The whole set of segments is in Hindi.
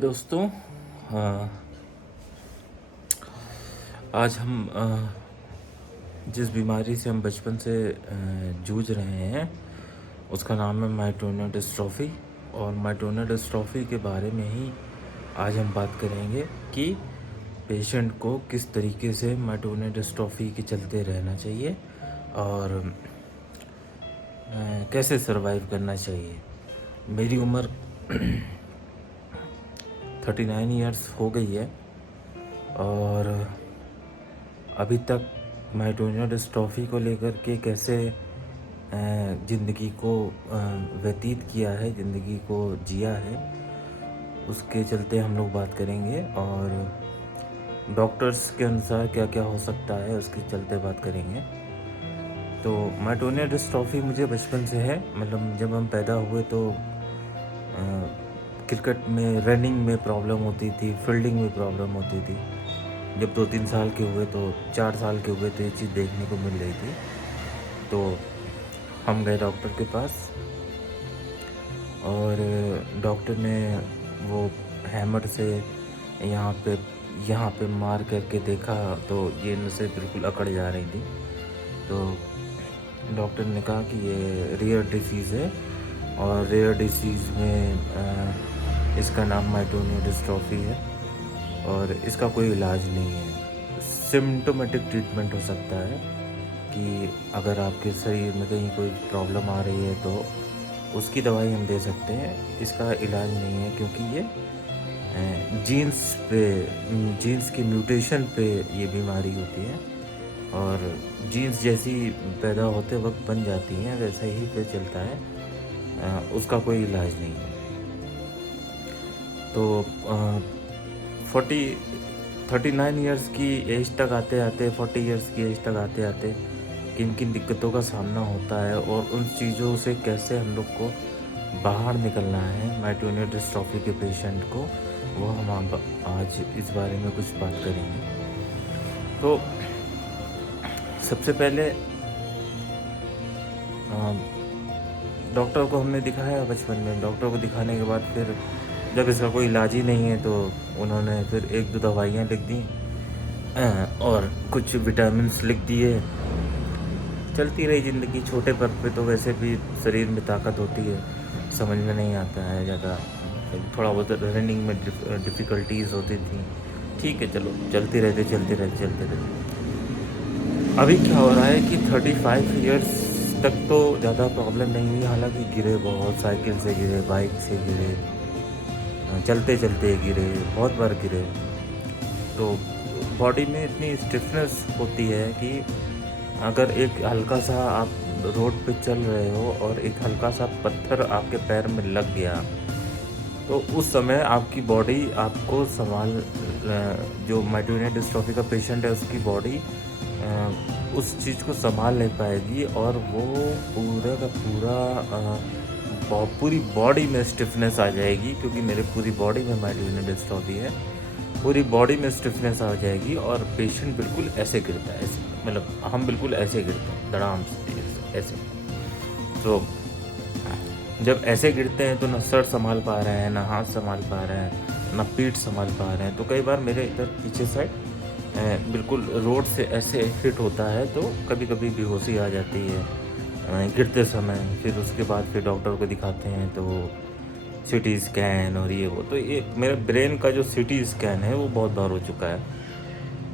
दोस्तों। आज हम जिस बीमारी से हम बचपन से जूझ रहे हैं उसका नाम है माइटोनिया डिस्ट्रॉफी। और माइटोनिया डिस्ट्रॉफी के बारे में ही आज हम बात करेंगे कि पेशेंट को किस तरीके से माइटोनिया डिस्ट्रॉफी के चलते रहना चाहिए और कैसे सरवाइव करना चाहिए। मेरी उम्र 39 इयर्स हो गई है और अभी तक माइटोनिया डिस्ट्रॉफी को लेकर के कैसे ज़िंदगी को व्यतीत किया है, ज़िंदगी को जिया है, उसके चलते हम लोग बात करेंगे। और डॉक्टर्स के अनुसार क्या क्या हो सकता है उसके चलते बात करेंगे। तो माइटोनिया डिस्ट्रॉफी मुझे बचपन से है, मतलब जब हम पैदा हुए तो क्रिकेट में रनिंग में प्रॉब्लम होती थी, फील्डिंग में प्रॉब्लम होती थी। जब 2-3 साल के हुए तो 4 साल के हुए तो ये चीज़ देखने को मिल रही थी। तो हम गए डॉक्टर के पास और डॉक्टर ने वो हैमर से यहाँ पे मार करके देखा तो ये नसें बिल्कुल अकड़ जा रही थी। तो डॉक्टर ने कहा कि ये रेयर डिसीज़ है और रेयर डिसीज़ में इसका नाम माइटोनिया डिस्ट्रॉफी है और इसका कोई इलाज नहीं है। सिम्टोमेटिक ट्रीटमेंट हो सकता है कि अगर आपके शरीर में कहीं कोई प्रॉब्लम आ रही है तो उसकी दवाई हम दे सकते हैं, इसका इलाज नहीं है क्योंकि ये जीन्स की म्यूटेशन पे ये बीमारी होती है और जीन्स जैसी पैदा होते वक्त बन जाती हैं वैसा ही फिर चलता है, उसका कोई इलाज नहीं है। तो 39 इयर्स की एज तक आते आते 40 इयर्स की एज तक आते आते किन किन दिक्कतों का सामना होता है और उन चीज़ों से कैसे हम लोग को बाहर निकलना है माइटोनिया डिस्ट्रॉफी के पेशेंट को, वो हम आज इस बारे में कुछ बात करेंगे। तो सबसे पहले डॉक्टर को हमने दिखाया बचपन में। डॉक्टर को दिखाने के बाद फिर जब इसका कोई इलाज ही नहीं है तो उन्होंने फिर 1-2 दवाइयाँ लिख दी और कुछ विटामिन्स लिख दिए। चलती रही ज़िंदगी। छोटे पर पे तो वैसे भी शरीर में ताकत होती है, समझ में नहीं आता है ज़्यादा, थोड़ा बहुत रनिंग में डिफ़िकल्टीज़ होती थी। ठीक है, चलो चलते रहते। अभी क्या हो रहा है कि 35 इयर्स तक तो ज़्यादा प्रॉब्लम नहीं हुई, हालांकि गिरे बहुत, साइकिल से गिरे, बाइक से गिरे, चलते गिरे, बहुत बार गिरे। तो बॉडी में इतनी स्टिफनेस होती है कि अगर एक हल्का सा आप रोड पे चल रहे हो और एक हल्का सा पत्थर आपके पैर में लग गया तो उस समय आपकी बॉडी आपको जो माइटोनिया डिस्ट्रॉफी का पेशेंट है उसकी बॉडी उस चीज़ को संभाल नहीं पाएगी और वो पूरा का पूरा पूरी बॉडी में स्टिफनेस आ जाएगी, क्योंकि मेरे पूरी बॉडी में माइटोनिया डिस्ट्रॉफी है। पूरी बॉडी में स्टिफनेस आ जाएगी और पेशेंट बिल्कुल ऐसे गिरता है, ऐसे मतलब हम बिल्कुल ऐसे गिरते हैं धड़ाम से ऐसे। तो जब ऐसे गिरते हैं तो ना सर संभाल पा रहे हैं, ना हाथ संभाल पा रहे हैं, ना पीठ संभाल पा रहे हैं। तो कई बार मेरे इधर पीछे साइड बिल्कुल रोड से ऐसे हिट होता है तो कभी कभी बेहोशी आ जाती है गिरते समय। फिर उसके बाद फिर डॉक्टर को दिखाते हैं तो सीटी स्कैन और ये वो। तो ये मेरे ब्रेन का जो सीटी स्कैन है वो बहुत बार हो चुका है,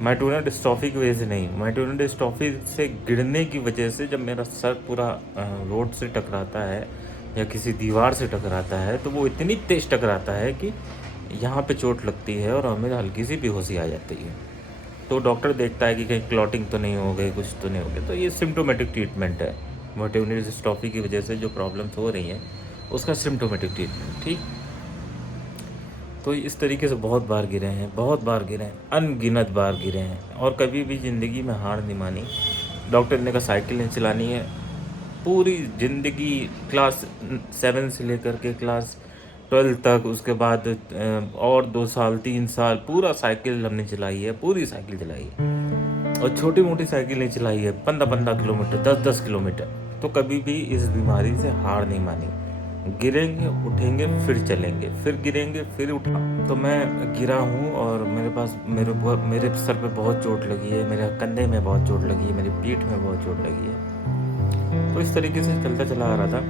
माइटोनिया डिस्ट्रॉफी की वजह से नहीं। माइटोनिया डिस्ट्रॉफी से गिरने की वजह से जब मेरा सर पूरा रोड से टकराता है या किसी दीवार से टकराता है तो वो इतनी तेज़ टकराता है कि यहाँ पे चोट लगती है और हमें हल्की सी बेहोशी आ जाती है। तो डॉक्टर देखता है कि कहीं क्लॉटिंग तो नहीं हो गई, कुछ तो नहीं हो गया। तो ये सिम्टोमेटिक ट्रीटमेंट है, माइटोनिया डिस्ट्रॉफी की वजह से जो प्रॉब्लम्स हो रही हैं उसका सिम्टोमेटिक ट्रीटमेंट। ठीक, तो इस तरीके से बहुत बार गिरे हैं, अनगिनत बार गिरे हैं और कभी भी ज़िंदगी में हार नहीं मानी। डॉक्टर ने कहा साइकिल नहीं चलानी है, पूरी ज़िंदगी क्लास 7 से लेकर के क्लास 12 तक, उसके बाद और 2 साल 3 साल पूरा साइकिल हमने चलाई है, पूरी साइकिल चलाई है। और छोटी मोटी साइकिल नहीं चलाई है, 15-15 किलोमीटर, 10-10 किलोमीटर। तो कभी भी इस बीमारी से हार नहीं मानी। गिरेंगे, उठेंगे, फिर चलेंगे, फिर गिरेंगे, फिर उठा। तो मैं गिरा हूँ और मेरे सर पे बहुत चोट लगी है, मेरे कंधे में बहुत चोट लगी है, मेरी पीठ में बहुत चोट लगी है। तो इस तरीके से चलता चला आ रहा था।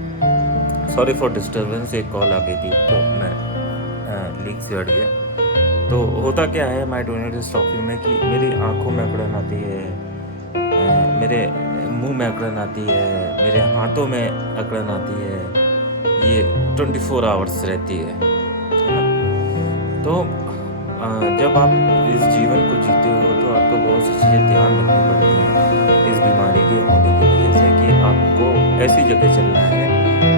सॉरी फॉर डिस्टर्बेंस, एक कॉल आ गई थी तो मैं लीक से हट गया। तो होता क्या है माइटोनिक डिस्ट्रॉफी में कि मेरी आंखों में अकड़न आती है, मेरे मुंह में अकड़न आती है, मेरे हाथों में अकड़न आती है। ये 24 आवर्स रहती है ना। तो जब आप इस जीवन को जीते हो तो आपको बहुत सी चीज़ें ध्यान रखनी पड़ती हैं इस बीमारी के होने की वजह से, कि आपको ऐसी जगह चलना है,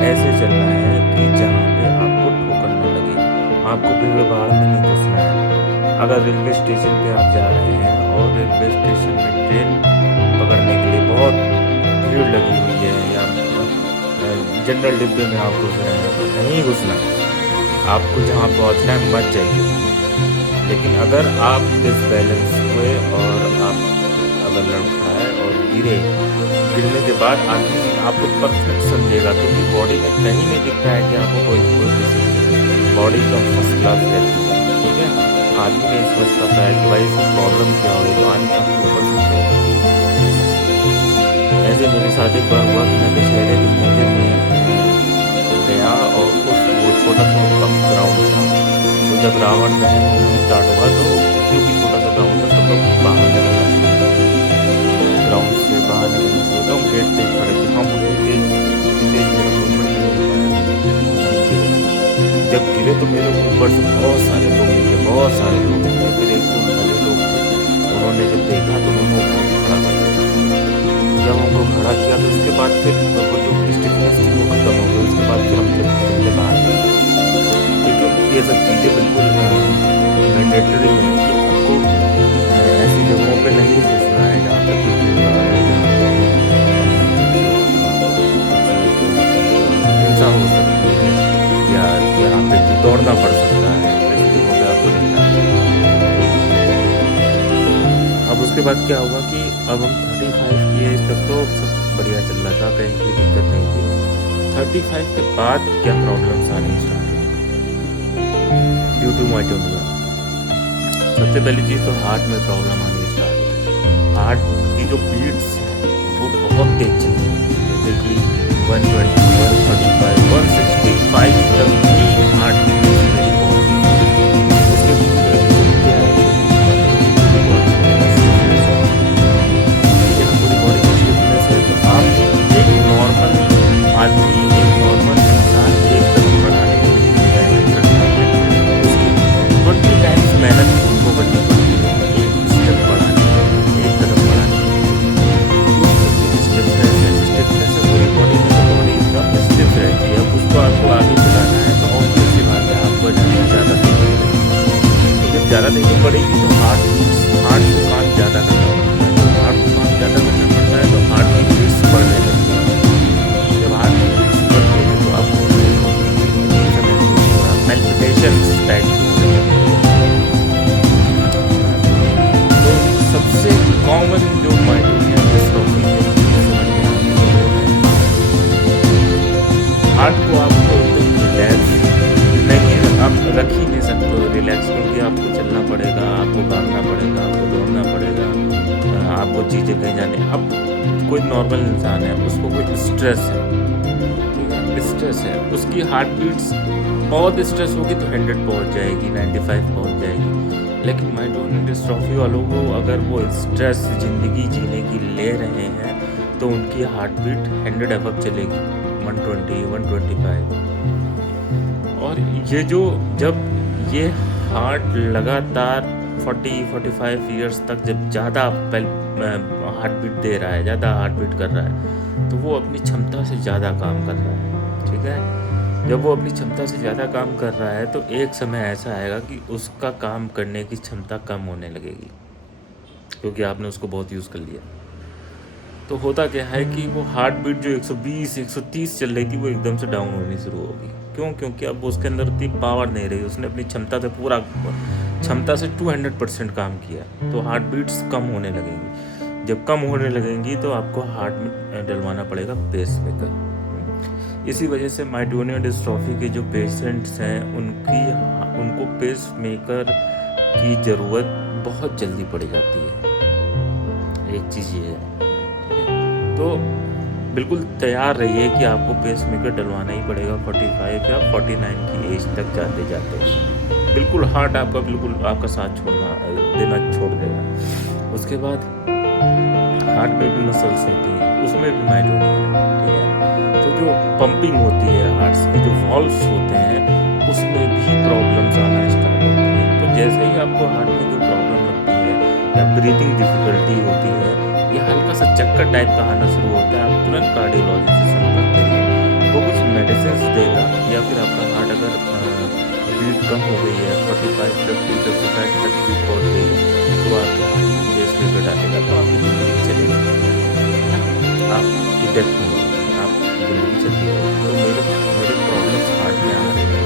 ऐसे चलना है कि जहाँ पे आपको ठोकर न लगे, आपको भीड़ भाड़ में नहीं घुसना है। अगर रेलवे स्टेशन पे आप जा रहे हैं और रेलवे स्टेशन में ट्रेन पकड़ने के लिए बहुत भीड़ लगी हुई है, या जनरल डिब्बे में आप घुस रहे हैं, तो नहीं घुसना। आपको जहाँ पहुँचना है मत जाइए। लेकिन अगर आप डिसबैलेंस हुए और आप अगर लड़खड़ाए और गिरने के बाद आदमी आपको परफेक्ट समझेगा, क्योंकि बॉडी में कहीं नहीं दिखता है कि आपको कोई डिसीज है। बॉडी एकदम फर्स्ट क्लास रहती है, ठीक है। आदमी नहीं सोच पाता है कि भाई इसको प्रॉब्लम क्या होगी, तो आदमी आपको ऊपर से ऐसे मेरे साथ एक बार हुआ कि मैं दशहरे के मेले में गया और वो छोटा सा ग्राउंड था। तो जब रावण दहन स्टार्ट हुआ तो क्योंकि छोटा सा ग्राउंड था, सब लोग बाहर निकलना शुरू हो गए। ग्राउंड से बाहर निकलना शुरू तो हम गेट पे खड़े थे। हम उतनी तेज मेरा मूवमेंट नहीं हो पाया। जब गिरे तो मेरे ऊपर से बहुत सारे लोग निकले, बहुत सारे लोग निकले। फिर एक दो वाले लोग थे, उन्होंने जब देखा तो उन्होंने खड़ा कर दिया। जब हमको खड़ा किया तो उसके बाद फिर वो जो स्टिफनेस थी वो खत्म हो गई। उसके बाद फिर हम चलते बाहर। ठीक है, ये सब चीज़ें बिल्कुल मैंडेटरी हैं कि आपको ऐसी जगहों पे नहीं घुसना है जहाँ तक कि भीड़ है, हिंसा हो सकती है, या यहाँ पे दौड़ना पड़ सकता है, ऐसी जगहों पे आपको नहीं जाना। अब उसके बाद क्या हुआ कि अब हम 35 की एज तक तो सब बढ़िया चल रहा था, कहीं कोई दिक्कत नहीं थी। 35 के बाद क्या प्रॉब्लम्स आनी स्टार्ट हुई ड्यू टू माइटोनिया। सबसे पहली चीज़ तो हार्ट में प्रॉब्लम आनी स्टार्ट हुई। हार्ट की जो बीट्स हैं वो बहुत तेज चलती है, जैसे कि 120, 135, 165 तक की हार्ट की बीट्स मेरी पहुँची। उसके क्या है, आदमी एक नॉर्मल इंसान एक कदम बढ़ाने के लिए मेहनत करता है, उसकी 20 टाइम्स मेहनत उनको करनी पड़ती है एक स्टेप बढ़ाने के, एक कदम बढ़ाने के। स्टिफनेस से पूरी बॉडी में, बॉडी एकदम स्टिफ रहती है। अब उसको आपको आगे चलाना है तो ऑब्वियस सी बात है आपको ज़्यादा देनी पड़ेगी। जब ज़्यादा देनी पड़ेगी तो हार्ट को काम ज़्यादा करना पड़ता है। जब हार्ट को काम ज़्यादा करना पड़ता है तो हार्ट की बीट्स बढ़ने लगती है। तो आपको पैल्पिटेशंस टाइप होने लगते हैं। तो सबसे कॉमन जो माइटोनिया डिस्ट्रॉफी है, हार्ट को आपको रिलैक्स नहीं, आप रख ही नहीं सकते हो रिलैक्स, क्योंकि आपको चलना पड़ेगा, आपको भागना पड़ेगा, आपको दौड़ना पड़ेगा, आपको चीज़ें कहीं जाने। अब कोई नॉर्मल इंसान है, उसको कोई स्ट्रेस है, स्ट्रेस है, उसकी हार्ट बीट्स बहुत स्ट्रेस होगी तो 100 पहुंच जाएगी, 95 पहुंच जाएगी। लेकिन माइटोनिक डिस्ट्रॉफी वालों को अगर वो स्ट्रेस ज़िंदगी जीने की ले रहे हैं तो उनकी हार्ट बीट 100 अबव चलेगी, 120, 125। और ये जो जब ये हार्ट लगातार 40-45 ईयर्स तक जब ज़्यादा हार्ट बीट दे रहा है, ज़्यादा हार्ट बीट कर रहा है, तो वो अपनी क्षमता से ज़्यादा काम कर रहा है। ठीक है, जब वो अपनी क्षमता से ज़्यादा काम कर रहा है तो एक समय ऐसा आएगा कि उसका काम करने की क्षमता कम होने लगेगी, क्योंकि आपने उसको बहुत यूज़ कर लिया। तो होता क्या है कि वो हार्ट बीट जो 120, 130 चल रही थी वो एकदम से डाउन होनी शुरू होगी। क्यों? क्योंकि अब उसके अंदर उतनी पावर नहीं रही, उसने अपनी क्षमता से 200% काम किया, तो हार्ट बीट्स कम होने लगेंगी। जब कम होने लगेंगी तो आपको हार्ट में डलवाना पड़ेगा पेसमेकर। इसी वजह से माइटोनिया डिस्ट्रॉफी के जो पेशेंट्स हैं उनको पेस मेकर की ज़रूरत बहुत जल्दी पड़ जाती है। एक चीज़ ये है, ठीक है? तो बिल्कुल तैयार रहिए कि आपको पेस मेकर डलवाना ही पड़ेगा 45 या 49 की एज तक जाते जाते। बिल्कुल हार्ट आपका साथ देना छोड़ देगा। उसके बाद हार्ट में भी मसल्स होती हैं, उसमें भी माइटोनिया है, ठीक है? तो जो पंपिंग होती है हार्ट्स की, जो वॉल्व्स होते हैं, उसमें भी प्रॉब्लम्स आना स्टार्ट होती हैं। तो जैसे ही आपको हार्ट में कोई प्रॉब्लम लगती है या ब्रीथिंग डिफिकल्टी होती है या हल्का सा चक्कर टाइप का आना शुरू होता है, आप तुरंत कार्डियोलॉजिस्ट से संपर्क करिए। वो कुछ मेडिसिन देगा या फिर आपका हार्ट अगर बीट कम हो गई है, 45, 50, 55 तक बीट पहुँच गई है, तो आपके हार्ट में पेस मेकर डालेगा तो आपकी ज़िंदगी चलेगी, है ना? आपकी डेथ नहीं होगी, आपकी ज़िंदगी चलती रहेगी। तो मेरे प्रॉब्लम्स हार्ट में आ रहे हैं,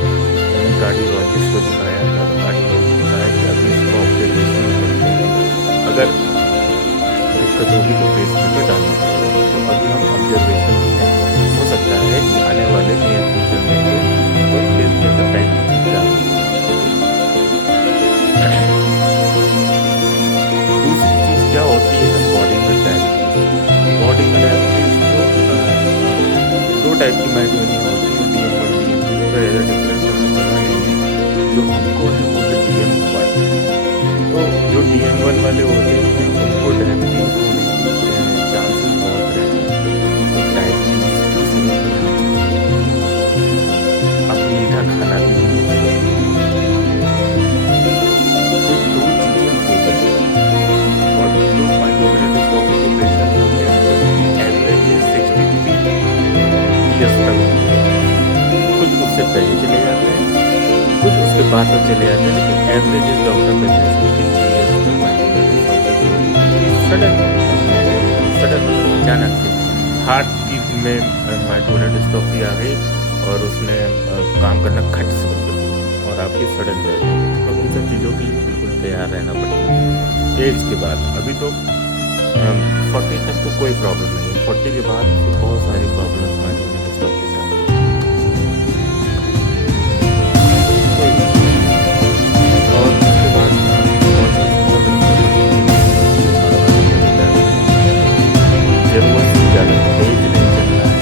मैंने कार्डियोलॉजिस्ट को दिखाया था, तो कार्डियोलॉजिस्ट ने बताया कि अभी इसको ऑब्जर्वेशन में रखते हैं, अगर दिक्कत होगी तो पेस मेकर डालना पड़ेगा। तो अभी हम ऑब्जर्वेशन में हैं, हो सकता है कि आने वाले नियर फ्यूचर में कोई पेस मेकर टाइप की चीज़ डाल दी जाए। दूसरी चीज़ क्या होती है बॉडी में डायबिटीज़। बॉडी में डायबिटीज़ दो टाइप की माइटोनिया होती है, DM1, DM2 का ज़्यादा डिफरेंस हमें पता नहीं है। जो हमको है वो है DM1। तो जो DM1 वाले होते हैं उनको डायबिटीज़ होने की चांसेस बहुत रहते हैं। तो डायबिटीज़ की शुरू अब मीठा खाना भी नहीं चाहिए। तो दो चीज़ें हो गई और जो माइटोनिया डिस्ट्रॉफी के पेशेंट होते हैं उनकी एवरेज 63 ईयर्स तक होती है। कुछ उससे पहले चले जाते हैं, कुछ उसके बाद तक चले जाते हैं, लेकिन एवरेज डॉक्टर कहते हैं 63 ईयर्स तक माइटोनिया डिस्ट्रॉफी सडन अचानक से हार्ट में माइटोनिया डिस्ट्रॉफी आ गई और उसने काम करना खट से बंद कर दिया और आपकी सडन डेथ हो गई। तो इन सब चीज़ों के लिए बिल्कुल तैयार रहना पड़ता है एज के बाद। अभी तो 40 तक तो कोई प्रॉब्लम नहीं है, 40 के बाद बहुत सारी प्रॉब्लम माइटोनिया डिस्ट्रॉफी से आती है। और उसके बाद ज़रूरत से ज़्यादा तेज नहीं चलना है।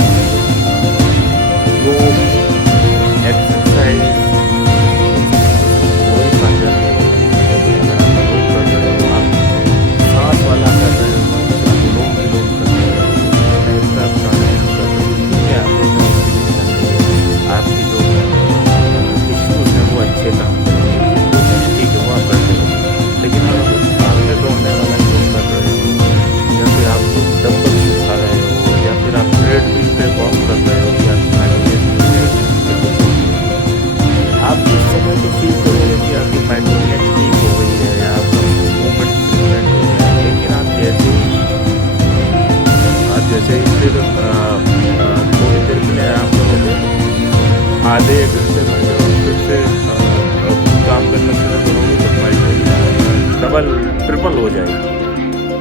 योग, एक्सरसाइज कोई फायदा नहीं होगा। अगर आप योग कर रहे हो, आप सांस वाला कर रहे हो, अनुलोम विलोम कर रहे हो, ऐसा प्राणायाम कर रहे हो, ठीक है, आपकी जो टिश्यूज हैं वो अच्छे काम करेंगे, ठीक है, वो आप करते हो। लेकिन आप अगर भागने दौड़ने वाला योग कर रहे हो या फिर आप कुछ डंबल उठा रहे हो या फिर आप ट्रेडमिल पे वॉक कर रहे हो या आप उस समय तो फील करोगे कि आपकी माइटोनिया ठीक हो गई है या आपका मूवमेंट प्रिवेंट हो गया है। लेकिन आप जैसे ही फिर थोड़ी देर के लिए आराम करोगे, आधे एक घंटे में और फिर से काम करना शुरू करोगे तो माइटोनिया डबल ट्रिपल हो जाएगी,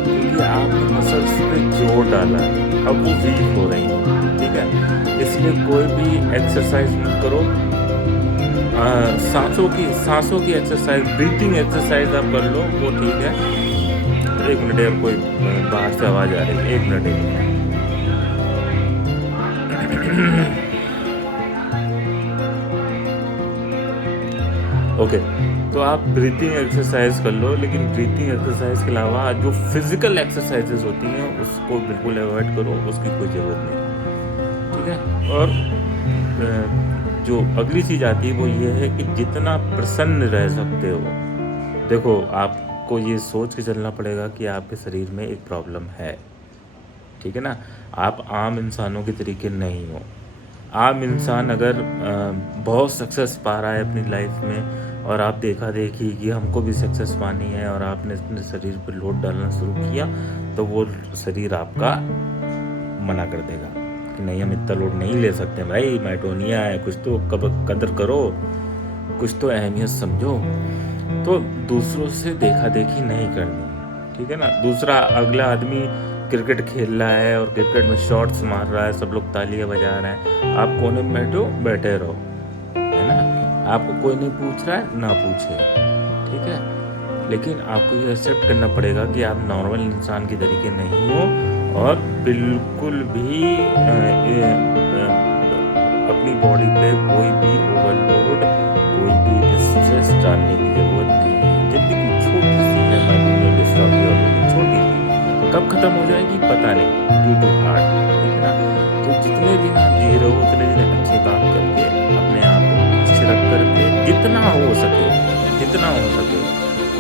क्योंकि आपने मसल्स पे जोर डाला है, अब वो वीक हो रही है, ठीक है। इसलिए कोई भी एक्सरसाइज मत करो। सांसों की एक्सरसाइज, ब्रीथिंग एक्सरसाइज आप कर लो, वो ठीक है। 1 मिनट यार, कोई बाहर से आवाज़ आ रही है, 1 मिनट 1 मिनट। ओके, तो आप ब्रीथिंग एक्सरसाइज कर लो, लेकिन ब्रीथिंग एक्सरसाइज के अलावा जो फिजिकल एक्सरसाइजेज होती हैं उसको बिल्कुल अवॉइड करो, उसकी कोई ज़रूरत नहीं, ठीक है। और जो अगली चीज़ आती है वो ये है कि जितना प्रसन्न रह सकते हो, देखो आपको ये सोच के चलना पड़ेगा कि आपके शरीर में एक प्रॉब्लम है, ठीक है ना। आप आम इंसानों के तरीके नहीं हो। आम इंसान अगर बहुत सक्सेस पा रहा है अपनी लाइफ में और आप देखा देखी कि हमको भी सक्सेस पानी है और आपने अपने शरीर पर लोड डालना शुरू किया, तो वो शरीर आपका मना कर देगा कि नहीं, हम इतना लोड नहीं ले सकते भाई, माइटोनिया है, कुछ तो कदर करो, कुछ तो अहमियत समझो। तो दूसरों से देखा देखी नहीं करनी, ठीक है ना। दूसरा अगला आदमी क्रिकेट खेल रहा है और क्रिकेट में शॉट्स मार रहा है, सब लोग तालियां बजा रहे हैं, आप कोने में बैठे रहो, है ना। आपको कोई नहीं पूछ रहा है, ना पूछे, ठीक है। लेकिन आपको ये एक्सेप्ट करना पड़ेगा कि आप नॉर्मल इंसान के तरीके नहीं हो, और बिल्कुल भी अपनी बॉडी पे कोई भी ओवरलोड, कोई भी स्ट्रेस डालने की जरूरत नहीं है। जिंदगी छोटी सी है, माइंड डिस्टर्ब छोटी सी, कब खत्म हो जाएगी पता नहीं, ड्यू टू हार्ट, ठीक है ना। तो जितने दिन आप जी रहे हो उतने दिन अच्छे काम करके, अपने आप को अच्छे रख करके, जितना हो सके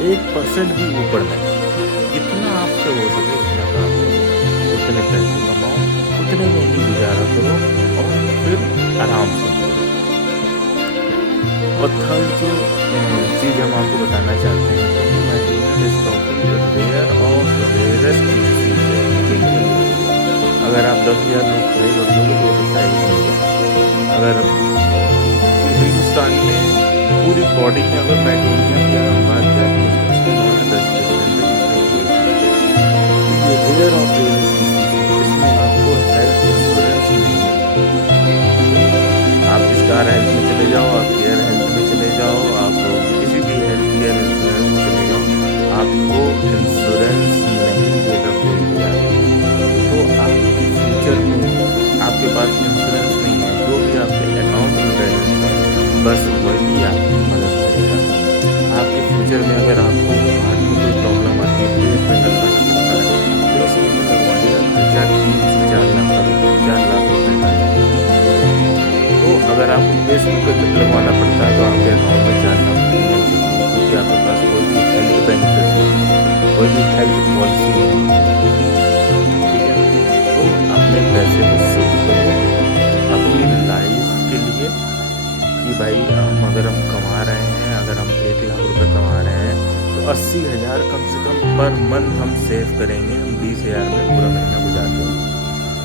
1% भी ऊपर नहीं, जितना आपसे हो सके उतना काम करो, उतने पैसे कमाओ, उतने में ही गुजारा करो, और फिर आराम से। और थर्ड जो चीज़ हम आपको बताना चाहते हैं कि मेंटेनेंस डिस्ट्रॉफी रेयर और रेयरेस्ट चीज़ है। अगर आप 10,000 लोग खड़े कर दोगे तो सकता है, अगर हिंदुस्तान में पूरी बॉडी में अगर मेंटेनेंस की अगर बात करें तो उसमें 10% ये रेयर और रेयरेस्ट चीज़ है। इसमें आपको हेल्थ इंश्योरेंस नहीं है। आप स्टार हेल्थ में चले जाओ, आप केयर हेल्थ में चले जाओ, आप किसी भी हेल्थ केयर इंश्योरेंस में चले जाओ, आपको इंश्योरेंस नहीं देगा कोई भी आदमी। तो आपके फ्यूचर में आपके पास इंश्योरेंस नहीं है, जो भी आपके अकाउंट में बैलेंस है बस वही आपकी मदद करेगा। आपके फ्यूचर में अगर आपको हार्ट में कोई प्रॉब्लम आती है, पेट में लगवाना पड़ता है, पेट में लगवाने जाते हैं 3 से 4 लाख रुपए का। तो अगर आपको पेस में लगवाना पड़ता है तो आपके अकाउंट में 4 लाख होना चाहिए, क्योंकि आपके पास कोई भी हेल्थ बेनिफिट नहीं, कोई भी हेल्थ पॉलिसी नहीं, ठीक है। तो अपने पैसे को सेव करो अपनी लाइफ के लिए, कि भाई अगर हम कमा रहे हैं, अगर हम 1 लाख रुपए कमा रहे हैं तो 80,000 कम से कम पर मंथ हम सेव करेंगे। हम 20,000 में पूरा महीना गुजारते हैं,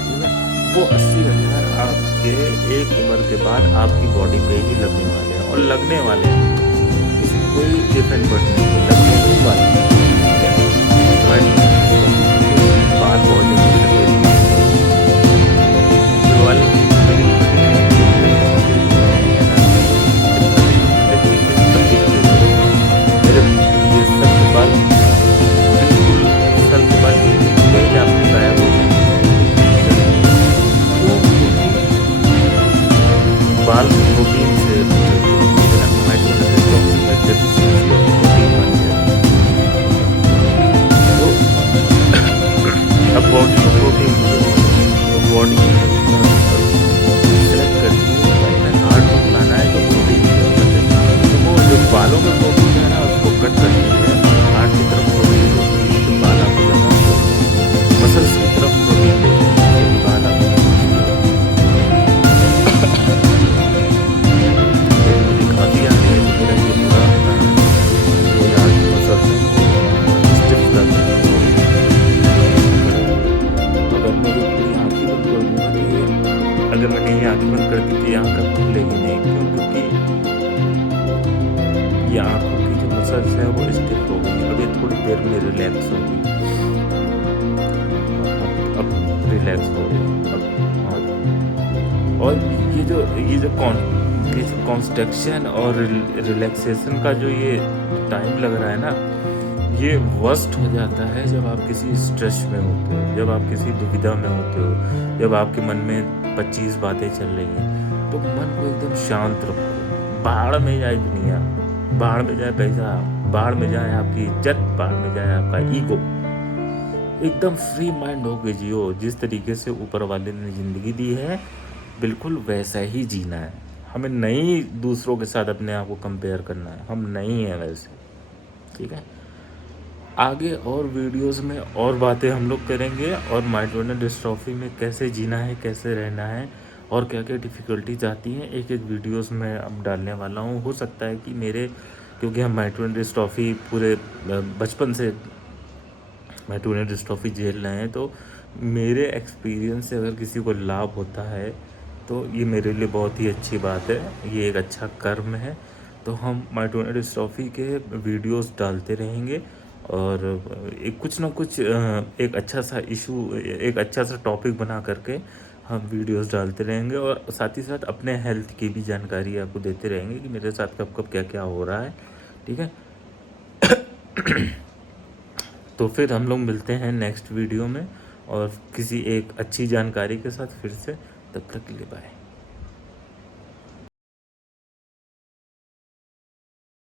ठीक है। वो 80,000 आपके एक उम्र के बाद आपकी बॉडी पे ही लगने वाले हैं, और लगने वाले हैं, इसमें कोई डिफरेंट बट नहीं है, लगने ही वाले हैं, ठीक है। बाल बहुत जल्दी लगते हैं, बाल प्रोटीन से तो अब बॉडी को प्रोटीन तो बॉडी सेलेक्ट करती है, हार्ट को बनाना है तो प्रोटीन की जरूरत है। तो वो जो बालों में प्रोटीन है ना उसको कट करती है, हार्ट की तरफ प्रोटीन होती है, बाल आपको जाना, मसल्स की तरफ प्रोटीन देती है, बाल आपको अगर मैंने ये आंखें बंद कर दी तो ये आंख अब खुलेगी नहीं, क्यों? क्योंकि ये आंखों की जो मसल्स है वो स्टिफ हो गई, अब ये थोड़ी देर में रिलैक्स होगी, अब रिलैक्स हो गई अब। और ये जो कॉन्स्ट्रक्शन और रिलैक्सेशन का जो ये टाइम लग रहा है ना, ये वर्स्ट हो जाता है जब आप किसी स्ट्रेस में होते हो, जब आप किसी दुविधा में होते हो, जब आपके मन में 25 बातें चल रही हैं। तो मन को एकदम शांत रखो, बाहर में जाए दुनिया, बाहर में जाए पैसा, बाहर में जाए आपकी इज्जत, बाहर में जाए आपका ईगो, एकदम फ्री माइंड होके जियो। जिस तरीके से ऊपर वाले ने ज़िंदगी दी है बिल्कुल वैसा ही जीना है। हमें नहीं दूसरों के साथ अपने आप को कंपेयर करना है, हम नहीं हैं वैसे, ठीक है। आगे और वीडियोस में और बातें हम लोग करेंगे, और माइटोनिक डिस्ट्रॉफी में कैसे जीना है, कैसे रहना है, और क्या क्या डिफ़िकल्टीज आती हैं, एक एक वीडियोस में अब डालने वाला हूँ। हो सकता है कि मेरे, क्योंकि हम माइटोनिक डिस्ट्रॉफी पूरे बचपन से माइटोनिक डिस्ट्रॉफी झेल रहे हैं, तो मेरे एक्सपीरियंस से अगर किसी को लाभ होता है तो ये मेरे लिए बहुत ही अच्छी बात है, ये एक अच्छा कर्म है। तो हम माइटोनिक डिस्ट्रॉफी के वीडियोस डालते रहेंगे, और एक कुछ ना कुछ एक अच्छा सा इशू, एक अच्छा सा टॉपिक बना करके हम वीडियोस डालते रहेंगे, और साथ ही साथ अपने हेल्थ की भी जानकारी आपको देते रहेंगे कि मेरे साथ कब कब क्या क्या हो रहा है। ठीक है। तो फिर हम लोग मिलते हैं नेक्स्ट वीडियो में और किसी एक अच्छी जानकारी के साथ फिर से। तब तक के लिए बाय।